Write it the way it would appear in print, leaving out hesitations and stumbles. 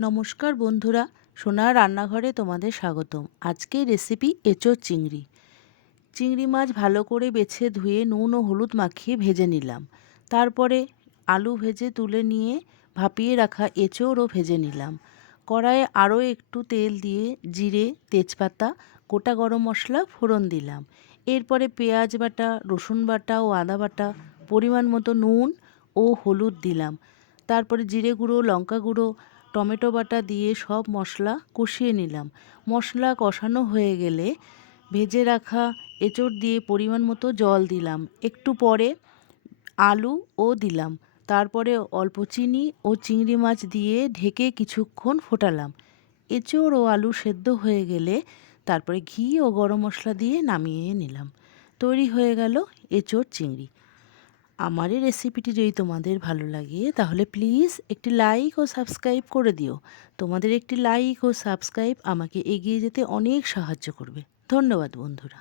নমস্কার বন্ধুরা, সোনার রান্নাঘরে তোমাদের স্বাগতম। আজকের রেসিপি এঁচোড় চিংড়ি। চিংড়ি মাছ ভালো করে বেছে ধুয়ে নুন ও হলুদ মাখিয়ে ভেজে নিলাম। তারপরে আলু ভেজে তুলে নিয়ে ভাপিয়ে রাখা এঁচোড়ও ভেজে নিলাম। কড়াইয়ে আরও একটু তেল দিয়ে জিরে, তেজপাতা, গোটা গরম মশলা ফোড়ন দিলাম। এরপরে পেঁয়াজ বাটা, রসুন বাটা ও আদা বাটা, পরিমাণ মতো নুন ও হলুদ দিলাম। তারপরে জিরে গুঁড়ো, লঙ্কা গুঁড়ো, টমেটো বাটা দিয়ে সব মশলা কষিয়ে নিলাম। মশলা কষানো হয়ে গেলে ভেজে রাখা এঁচোড় দিয়ে পরিমাণ মতো জল দিলাম। একটু পরে আলুও দিলাম। তারপরে অল্প চিনি ও চিংড়ি মাছ দিয়ে ঢেকে কিছুক্ষণ ফোটালাম। এঁচোড় ও আলু সেদ্ধ হয়ে গেলে তারপরে ঘি ও গরম মশলা দিয়ে নামিয়ে নিলাম। তৈরি হয়ে গেল এঁচোড় চিংড়ি। আমার এই রেসিপিটি যদি তোমাদের ভালো লাগে তাহলে প্লিজ একটি লাইক ও সাবস্ক্রাইব করে দিও। তোমাদের একটি লাইক ও সাবস্ক্রাইব আমাকে এগিয়ে যেতে অনেক সাহায্য করবে। ধন্যবাদ বন্ধুরা।